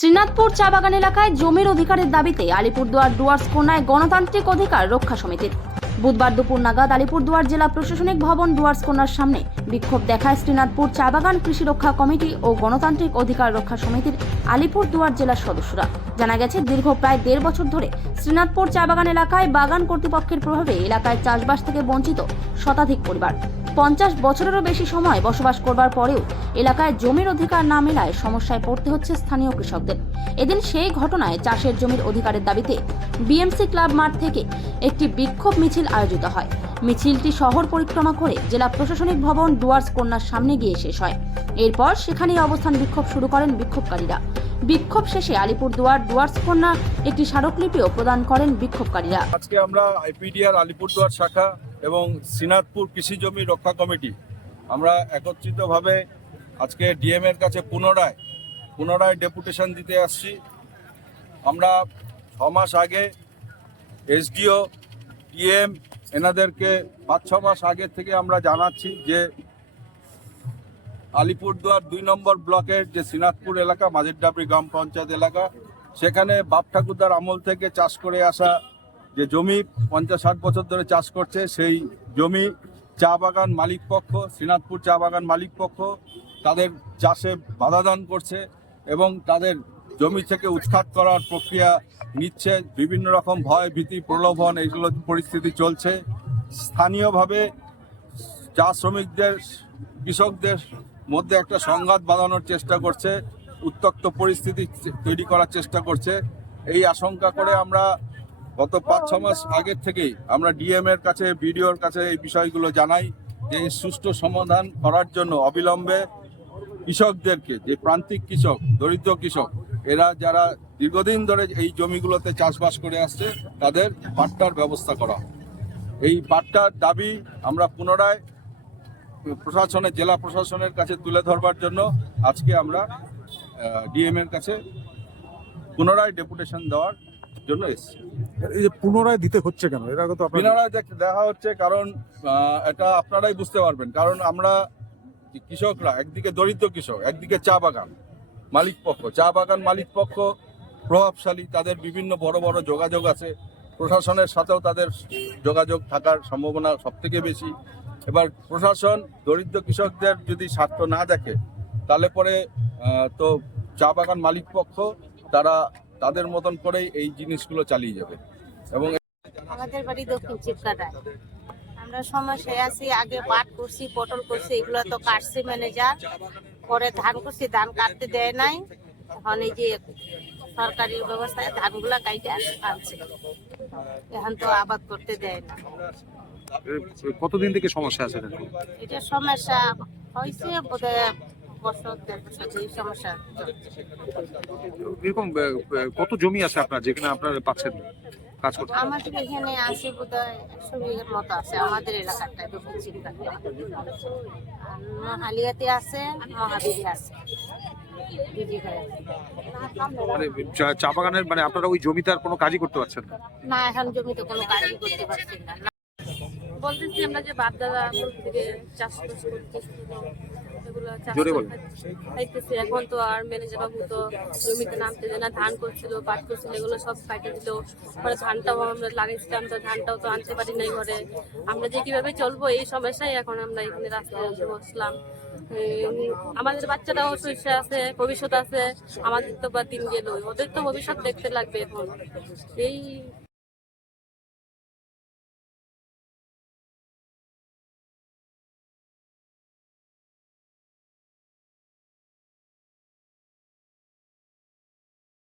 শ্রীনাথপুর চা বাগান এলাকায় জমির অধিকারের দাবিতে আলিপুরদুয়ার ডুয়ার্স কোনায় গণতান্ত্রিক অধিকার রক্ষা সমিতির। বুধবার দুপুর নাগাদ আলিপুরদুয়ার জেলা প্রশাসনিক ভবন ডুয়ার্স কোনার সামনে বিক্ষোভ দেখায় শ্রীনাথপুর চা বাগান কৃষি রক্ষা কমিটি ও গণতান্ত্রিক অধিকার রক্ষা সমিতির আলিপুরদুয়ার জেলার সদস্যরা। জানা গেছে, দীর্ঘ প্রায় দেড় বছর ধরে শ্রীনাথপুর চা বাগান এলাকায় বাগান কর্তৃপক্ষের প্রভাবে এলাকায় চাষবাস থেকে বঞ্চিত শতাধিক পরিবার। পঞ্চাশ বছরেরও বেশি সময় বসবাস করবার পরেও এলাকায় জমির অধিকার না মেলায় সমস্যায় পড়তে হচ্ছে স্থানীয় কৃষকদের। এদিন সেই ঘটনায় চাষের জমির অধিকারের দাবিতে বিএমসি ক্লাব মাঠ থেকে একটি বিক্ষোভ মিছিল আয়োজিত হয়। মিছিলটি শহর পরিক্রমা করে জেলা প্রশাসনিক ভবন ডুয়ার্স কন্যার সামনে গিয়ে শেষ হয়। এরপর সেখানেই অবস্থান বিক্ষোভ শুরু করেন বিক্ষোভকারীরা। বিক্ষোভ শেষে আলিপুরদুয়ার ডুয়ার্স কন্যা একটি স্মারকলিপিও প্রদান করেন বিক্ষোভকারীরা। আজকে আমরা আইপিডিআর আলিপুরদুয়ার শাখা এবং শ্রীনাথপুর কৃষি জমি রক্ষা কমিটি, আমরা একত্রিতভাবে আজকে ডিএম এর কাছে পুনরায় পুনরায় ডেপুটেশন দিতে আসছি। আমরা ছ মাস আগে এসডিও, ডিএম, এনাদেরকে পাঁচ ছ মাস আগে থেকে আমরা জানাচ্ছি যে আলিপুরদুয়ার দুই নম্বর ব্লকের যে শ্রীনাথপুর এলাকা, মাঝেরডাবরি গ্রাম পঞ্চায়েত এলাকা, সেখানে বাপ ঠাকুরদার আমল থেকে চাষ করে আসা যে জমি, পঞ্চাশ ষাট বছর ধরে চাষ করছে, সেই জমি চা বাগান মালিক পক্ষ শ্রীনাথপুর চা বাগান মালিক পক্ষ তাদের চাষে বাধাদান করছে এবং তাদের জমি থেকে উৎখাত করার প্রক্রিয়া নিচ্ছে। বিভিন্ন রকম ভয়, ভীতি, প্রলোভন, এইগুলো পরিস্থিতি চলছে। স্থানীয়ভাবে চা শ্রমিকদের, কৃষকদের মধ্যে একটা সংঘাত বাঁধানোর চেষ্টা করছে, উত্তক্ত পরিস্থিতি তৈরি করার চেষ্টা করছে। এই আশঙ্কা করে আমরা গত পাঁচ, ছ মাস আগের থেকেই আমরা ডিএম এর কাছে, বিডিওর কাছে এই বিষয়গুলো জানাই যে সুষ্ঠু সমাধান করার জন্য অবিলম্বে কৃষকদেরকে, যে প্রান্তিক কৃষক, দরিদ্র কৃষক, এরা যারা দীর্ঘদিন ধরে এই জমিগুলোতে চাষবাস করে আসছে, তাদের পাট্টার ব্যবস্থা করা এই পাট্টার দাবি আমরা পুনরায় প্রশাসনের জেলা প্রশাসনের কাছে তুলে ধরবার জন্য আজকে আমরা ডিএম এর কাছে পুনরায় ডেপুটেশন দেওয়ার জন্য এসেছি। এই যে পুনরায় দিতে হচ্ছে কেন? এর আগে তো পুনরায় দেখ- হচ্ছে কারণ এটা আপনারাই বুঝতে পারবেন। কারণ আমরা কৃষকরা একদিকে দরিদ্র কৃষক একদিকে চা বাগান মালিক পক্ষ। চা বাগান মালিক পক্ষ প্রভাবশালী তাদের বিভিন্ন বড় বড় যোগাযোগ আছে। প্রশাসনের সাথেও তাদের যোগাযোগ থাকার সম্ভাবনা সব থেকে বেশি। এবার প্রশাসন দরিদ্র কৃষকদের যদি স্বার্থ না দেখে, তাহলে পরে তো চা বাগান মালিক পক্ষ, তারা তাদের মতন করেই এই জিনিসগুলো চালিয়ে যাবে। এবং আমাদের বাড়ি দক্ষিণ চিপকাটায় আমরা সমস্যায় আছি, আগে পাট করছি, পটল করছি, এগুলো তো কাটছে ম্যানেজার। পরে ধান করছি, ধান কাটতে দেয় নাই। এখন এই যে সরকারি ব্যবস্থায় ধানগুলা কাইটে আনছে। এখন তো আবাদ করতে দেয় না। কতদিন থেকে সমস্যা আছে এটা? সমস্যা হয়েছে বোধহয় এরকম কত জমি আছে আপনার যেখানে আপনারা পাচ্ছেন কাজ করতে আমাদের এখানে আছে বোধহয় একশো বিঘের মতো আছে আমাদের দক্ষিণ আছে মহাবীরে আছে আছে। মানে চা- বাগানের মানে আপনারা ওই জমিতে আর কোনো কাজই করতে পারছেন না এখন জমিতে কোনো কাজই করতে পারছি না না। বলতেছি আমরা যে বাপ দাদা আমল থেকে চাষবাস করতেছি এগুলো চাষ খাইতেছি। এখন তো আর ম্যানেজার বাবু তো জমিতে নামতে দেয় না ধান করছিল পাট করছিল এগুলো সব কাটে দিল। পরে ধানটাও আমরা লাগাইছিলাম তো ধানটাও তো আনতে পারি নাই ঘরে। আমরা যে কীভাবে চলবো এই সমস্যায় এখন আমরা এখানে রাস্তায় এসে বসলাম। আমাদের বাচ্চারাও শস্য আছে ভবিষ্যৎ আছে আমাদের তো বা দিন গেল ওদের তো ভবিষ্যৎ দেখতে লাগবে এখন। এই